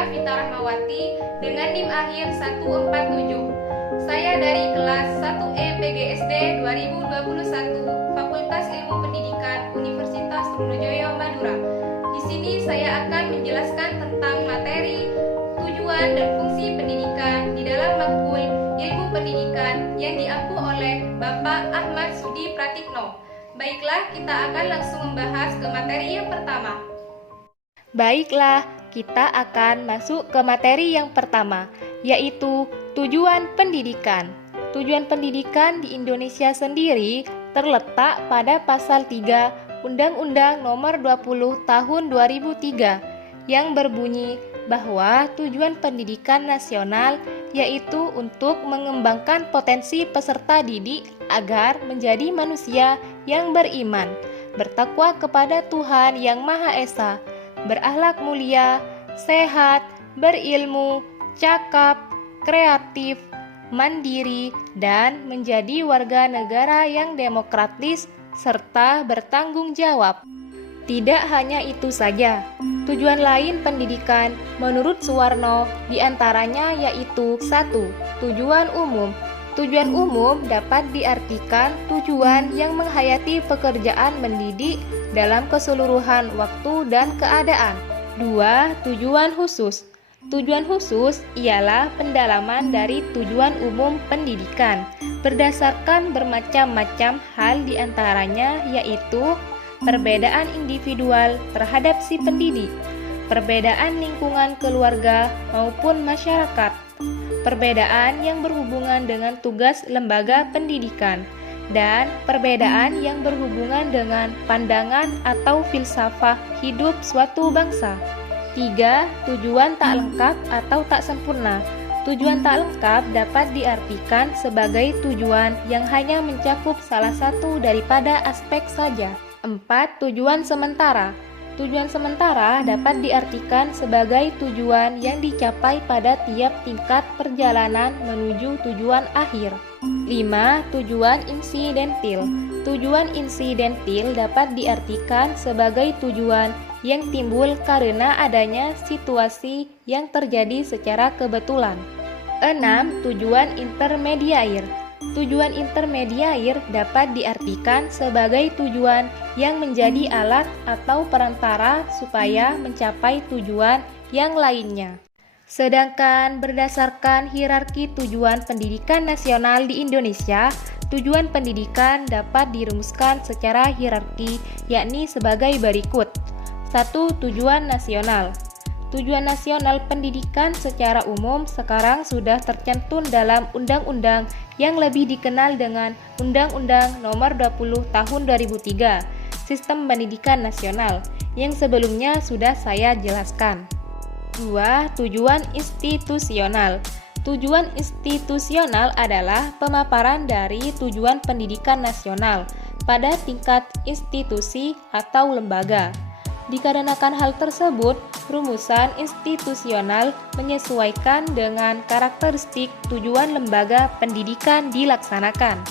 saya Vita Rahmawati dengan NIM akhir 147. Saya dari kelas 1E PGSD 2021 Fakultas Ilmu Pendidikan Universitas Trunojoyo Madura. Di sini saya akan menjelaskan tentang materi, tujuan dan fungsi pendidikan di dalam matkul Ilmu Pendidikan yang diampu oleh Bapak Ahmad Sudi Pratikno. Baiklah, kita akan langsung membahas ke materi yang pertama. Baiklah, kita akan masuk ke materi yang pertama, yaitu tujuan pendidikan. Tujuan pendidikan di Indonesia sendiri terletak pada pasal 3 Undang-Undang Nomor 20 Tahun 2003 yang berbunyi bahwa tujuan pendidikan nasional yaitu untuk mengembangkan potensi peserta didik agar menjadi manusia yang beriman, bertakwa kepada Tuhan Yang Maha Esa, berakhlak mulia, sehat, berilmu, cakap, kreatif, mandiri, dan menjadi warga negara yang demokratis serta bertanggung jawab. Tidak hanya itu saja, tujuan lain pendidikan menurut Suwarno diantaranya yaitu 1. Tujuan umum. Tujuan umum dapat diartikan tujuan yang menghayati pekerjaan mendidik dalam keseluruhan waktu dan keadaan. 2. Tujuan khusus. Tujuan khusus ialah pendalaman dari tujuan umum pendidikan berdasarkan bermacam-macam hal diantaranya yaitu perbedaan individual terhadap si pendidik, perbedaan lingkungan keluarga maupun masyarakat, perbedaan yang berhubungan dengan tugas lembaga pendidikan, dan perbedaan yang berhubungan dengan pandangan atau filsafah hidup suatu bangsa. 3. Tujuan tak lengkap atau tak sempurna. Tujuan tak lengkap dapat diartikan sebagai tujuan yang hanya mencakup salah satu daripada aspek saja. 4. Tujuan sementara. Tujuan sementara dapat diartikan sebagai tujuan yang dicapai pada tiap tingkat perjalanan menuju tujuan akhir. 5. Tujuan insidentil. Tujuan insidentil dapat diartikan sebagai tujuan yang timbul karena adanya situasi yang terjadi secara kebetulan. 6. Tujuan intermediair. Tujuan intermediair dapat diartikan sebagai tujuan yang menjadi alat atau perantara supaya mencapai tujuan yang lainnya. Sedangkan berdasarkan hierarki tujuan pendidikan nasional di Indonesia, tujuan pendidikan dapat dirumuskan secara hierarki yakni sebagai berikut. 1. Tujuan nasional. Tujuan nasional pendidikan secara umum sekarang sudah tercantum dalam undang-undang yang lebih dikenal dengan Undang-Undang Nomor 20 Tahun 2003, Sistem Pendidikan Nasional, yang sebelumnya sudah saya jelaskan. 2. Tujuan institusional. Tujuan institusional adalah pemaparan dari tujuan pendidikan nasional pada tingkat institusi atau lembaga. Dikarenakan hal tersebut, rumusan institusional menyesuaikan dengan karakteristik tujuan lembaga pendidikan dilaksanakan.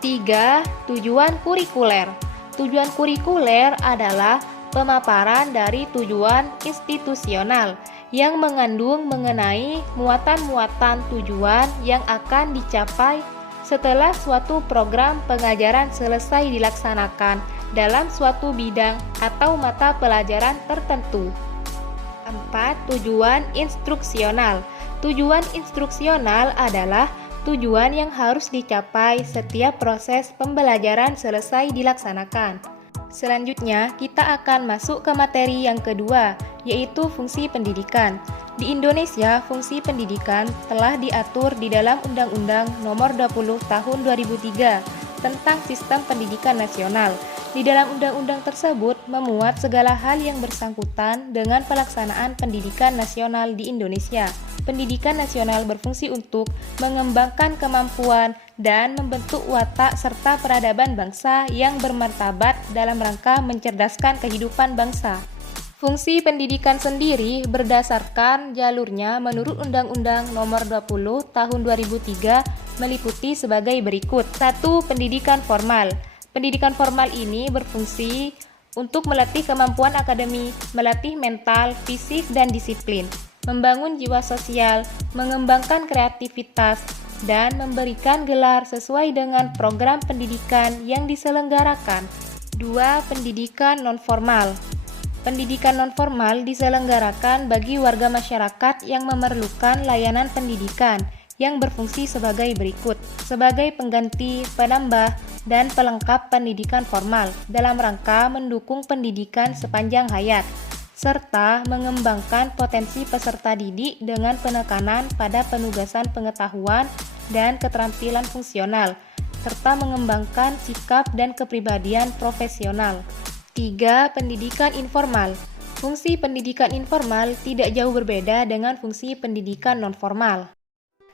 3. Tujuan kurikuler. Tujuan kurikuler adalah pemaparan dari tujuan institusional yang mengandung mengenai muatan-muatan tujuan yang akan dicapai setelah suatu program pengajaran selesai dilaksanakan dalam suatu bidang atau mata pelajaran tertentu. 4. Tujuan instruksional. Tujuan instruksional adalah tujuan yang harus dicapai setiap proses pembelajaran selesai dilaksanakan. Selanjutnya, kita akan masuk ke materi yang kedua, yaitu fungsi pendidikan. Di Indonesia, fungsi pendidikan telah diatur di dalam Undang-Undang Nomor 20 Tahun 2003 tentang Sistem Pendidikan Nasional. Di dalam undang-undang tersebut memuat segala hal yang bersangkutan dengan pelaksanaan pendidikan nasional di Indonesia. Pendidikan nasional berfungsi untuk mengembangkan kemampuan dan membentuk watak serta peradaban bangsa yang bermartabat dalam rangka mencerdaskan kehidupan bangsa. Fungsi pendidikan sendiri berdasarkan jalurnya menurut Undang-Undang Nomor 20 Tahun 2003 meliputi sebagai berikut. 1. Pendidikan formal. Pendidikan formal ini berfungsi untuk melatih kemampuan akademik, melatih mental, fisik, dan disiplin. membangun jiwa sosial, mengembangkan kreativitas, dan memberikan gelar sesuai dengan program pendidikan yang diselenggarakan. 2. Pendidikan nonformal. Pendidikan nonformal diselenggarakan bagi warga masyarakat yang memerlukan layanan pendidikan yang berfungsi sebagai berikut, sebagai pengganti, penambah, dan pelengkap pendidikan formal dalam rangka mendukung pendidikan sepanjang hayat, serta mengembangkan potensi peserta didik dengan penekanan pada penugasan pengetahuan dan keterampilan fungsional, serta mengembangkan sikap dan kepribadian profesional. 3. Pendidikan informal. Fungsi pendidikan informal tidak jauh berbeda dengan fungsi pendidikan nonformal.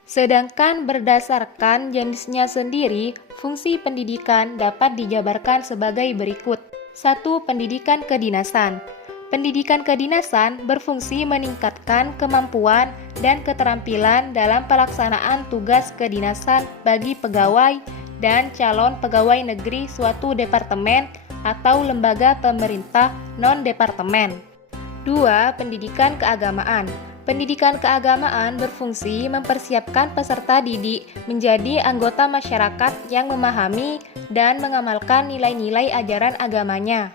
Sedangkan berdasarkan jenisnya sendiri, fungsi pendidikan dapat dijabarkan sebagai berikut. 1. Pendidikan kedinasan. Pendidikan kedinasan berfungsi meningkatkan kemampuan dan keterampilan dalam pelaksanaan tugas kedinasan bagi pegawai dan calon pegawai negeri suatu departemen atau lembaga pemerintah non-departemen. 2. Pendidikan keagamaan. Pendidikan keagamaan berfungsi mempersiapkan peserta didik menjadi anggota masyarakat yang memahami dan mengamalkan nilai-nilai ajaran agamanya.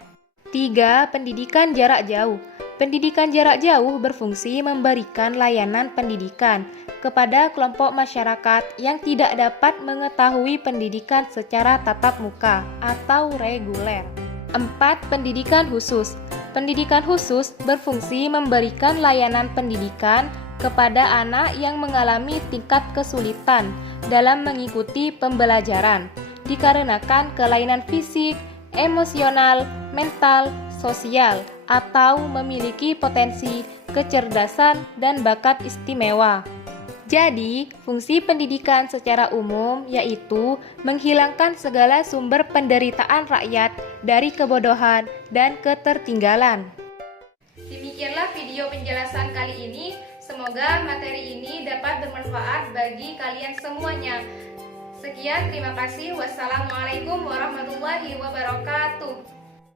3. Pendidikan jarak jauh. Pendidikan jarak jauh berfungsi memberikan layanan pendidikan kepada kelompok masyarakat yang tidak dapat mengetahui pendidikan secara tatap muka atau reguler. 4. Pendidikan khusus. Pendidikan khusus berfungsi memberikan layanan pendidikan kepada anak yang mengalami tingkat kesulitan dalam mengikuti pembelajaran, dikarenakan kelainan fisik, emosional, mental, sosial, atau memiliki potensi kecerdasan dan bakat istimewa. Jadi, fungsi pendidikan secara umum yaitu menghilangkan segala sumber penderitaan rakyat dari kebodohan dan ketertinggalan. Demikianlah video penjelasan kali ini. Semoga materi ini dapat bermanfaat bagi kalian semuanya. Sekian, terima kasih. Wassalamualaikum warahmatullahi wabarakatuh.